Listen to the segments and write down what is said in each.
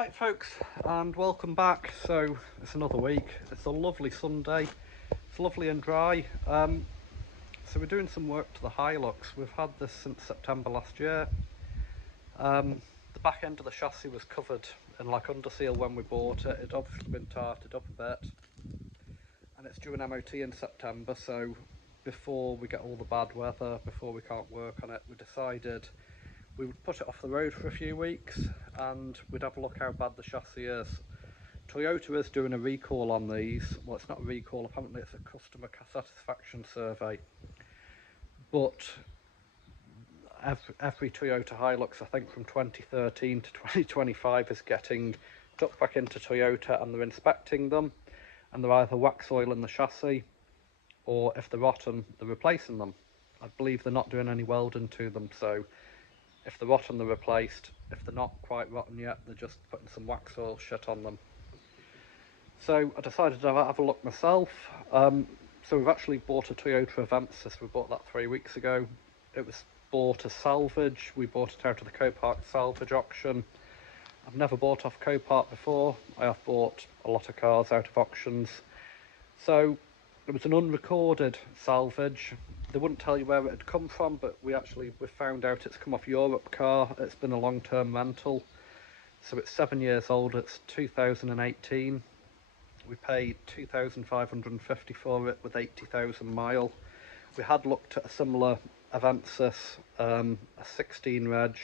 Right folks, and welcome back. So it's another week. It's a lovely Sunday. It's lovely and dry. So we're doing some work to the Hilux. We've had this since September last year. The back end of the chassis was covered in like underseal when we bought it. It'd obviously been tarted up a bit, and it's due an MOT in September. So before we get all the bad weather, before we can't work on it, we decided we would put it off the road for a few weeks and we'd have a look how bad the chassis is. Toyota is doing a recall on these. Well, it's not a recall, apparently it's a customer satisfaction survey. But every Toyota Hilux, I think from 2013 to 2025, is getting ducked back into Toyota and they're inspecting them. And they're either wax oiling the chassis, or if they're rotten, they're replacing them. I believe they're not doing any welding to them, so if they're rotten, they're replaced. If they're not quite rotten yet, they're just putting some wax oil shit on them. So I decided to have a look myself. So we've actually bought a Toyota Avensis. We bought that 3 weeks ago. It was bought as salvage. We bought it out of the Copart salvage auction. I've never bought off Copart before. I have bought a lot of cars out of auctions. So it was an unrecorded salvage. They wouldn't tell you where it had come from, but we found out it's come off Europe Car. It's been a long-term rental. So it's 7 years old. It's 2018. We paid $2,550 for it with 80,000 mile. We had looked at a similar Avensis, a 16 reg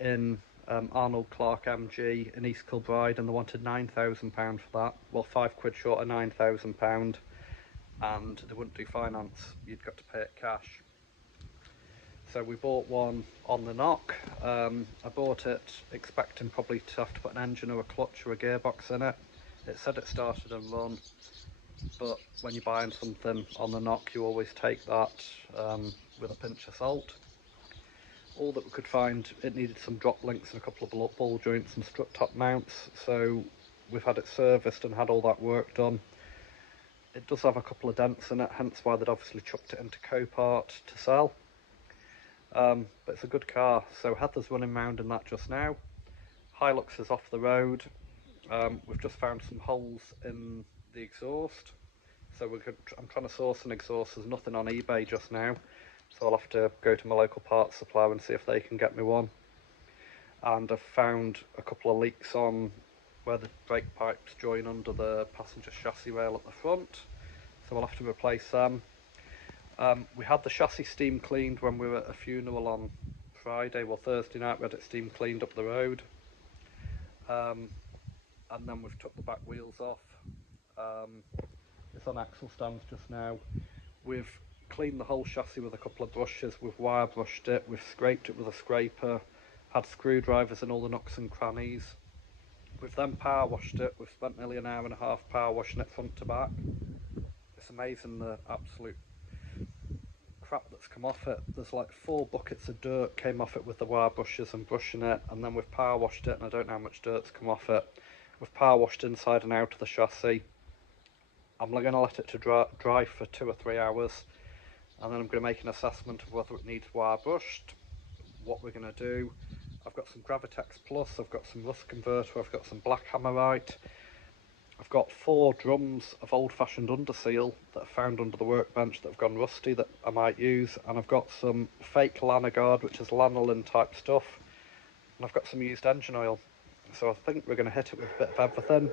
in Arnold Clark MG in East Kilbride, and they wanted £9,000 for that. Well, £5 short of £9,000, and they wouldn't do finance. You'd got to pay it cash. So we bought one on the knock. I bought it expecting probably to have to put an engine or a clutch or a gearbox in it. It said it started and run, but when you're buying something on the knock, you always take that with a pinch of salt. All that we could find, it needed some drop links and a couple of ball joints and strut top mounts, so we've had it serviced and had all that work done. It does have a couple of dents in it, hence why they'd obviously chucked it into Copart to sell. But it's a good car. So Heather's running round in that just now. Hilux is off the road. We've just found some holes in the exhaust, so I'm trying to source an exhaust. There's nothing on eBay just now, so I'll have to go to my local parts supplier and see if they can get me one. And I've found a couple of leaks on where the brake pipes join under the passenger chassis rail at the front, so I'll have to replace them. We had the chassis steam cleaned when we were at a funeral on Friday. Well, Thursday night we had it steam cleaned up the road. And then we've took the back wheels off. It's on axle stands just now. We've cleaned the whole chassis with a couple of brushes. We've wire brushed it. We've scraped it with a scraper. Had screwdrivers in all the nooks and crannies. We've then power washed it. We've spent nearly an hour and a half power washing it front to back. It's amazing the absolute crap that's come off it. There's like 4 buckets of dirt came off it with the wire brushes and brushing it, and then we've power washed it, and I don't know how much dirt's come off it. We've power washed inside and out of the chassis. I'm going to let it to dry for 2 or 3 hours, and then I'm going to make an assessment of whether it needs wire brushed, what we're going to do. I've got some Gravitex Plus, I've got some rust converter, I've got some black hammerite. I've got 4 drums of old-fashioned underseal that I found under the workbench that have gone rusty that I might use, and I've got some fake Lanagard, which is lanolin type stuff, and I've got some used engine oil. So I think we're going to hit it with a bit of everything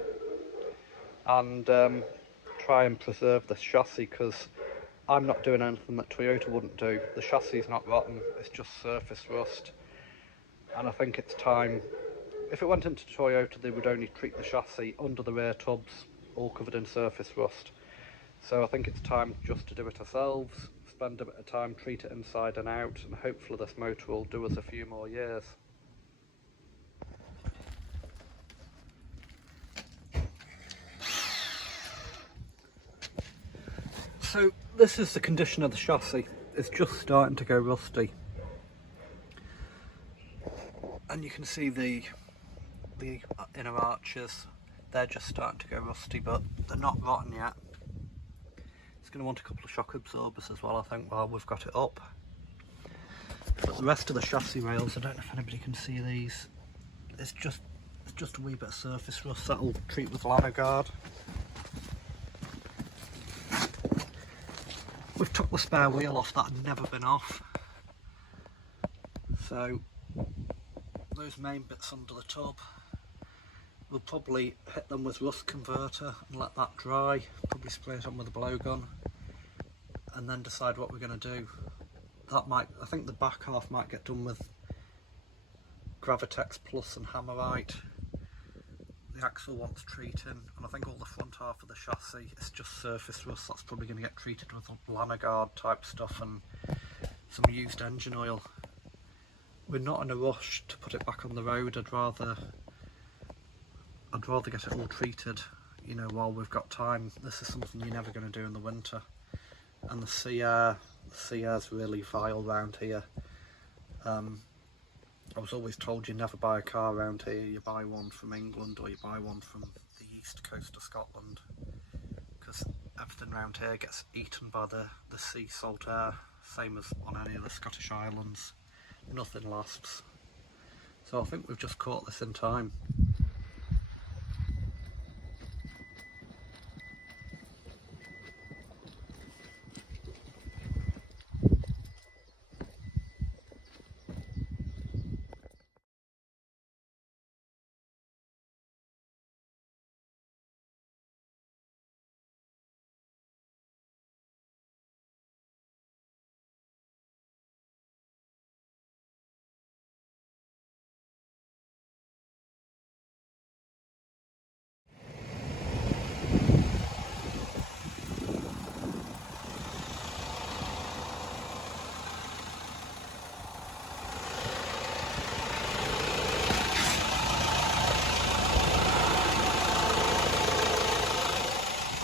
and try and preserve this chassis, because I'm not doing anything that Toyota wouldn't do. The chassis is not rotten, it's just surface rust, and I think it's time. If it went into Toyota, they would only treat the chassis under the rear tubs, all covered in surface rust. So I think it's time just to do it ourselves, spend a bit of time, treat it inside and out, and hopefully this motor will do us a few more years. So this is the condition of the chassis. It's just starting to go rusty, and you can see the inner arches, they're just starting to go rusty, but they're not rotten yet. It's going to want a couple of shock absorbers as well, I think, while we've got it up. But the rest of the chassis rails, I don't know if anybody can see these, it's just It's just a wee bit of surface rust that'll treat with Lanogard. We've took the spare wheel off, that had never been off. So those main bits under the tub, we'll probably hit them with rust converter and let that dry, probably spray it on with a blowgun, and then decide what we're going to do. That might, I think the back half might get done with Gravitex Plus and Hammerite. The axle wants treating, and I think all the front half of the chassis is just surface rust. That's probably going to get treated with Lanogard type stuff and some used engine oil. We're not in a rush to put it back on the road. I'd rather get it all treated, you know, while we've got time. This is something you're never going to do in the winter, and the sea air's really vile round here. I was always told you never buy a car around here, you buy one from England or you buy one from the east coast of Scotland, because everything around here gets eaten by the sea salt air, same as on any of the Scottish islands. Nothing lasts. So I think we've just caught this in time.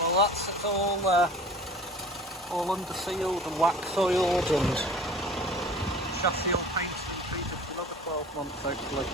Well, that's all under sealed and wax oiled and chassis all painted and treated for another 12 months hopefully.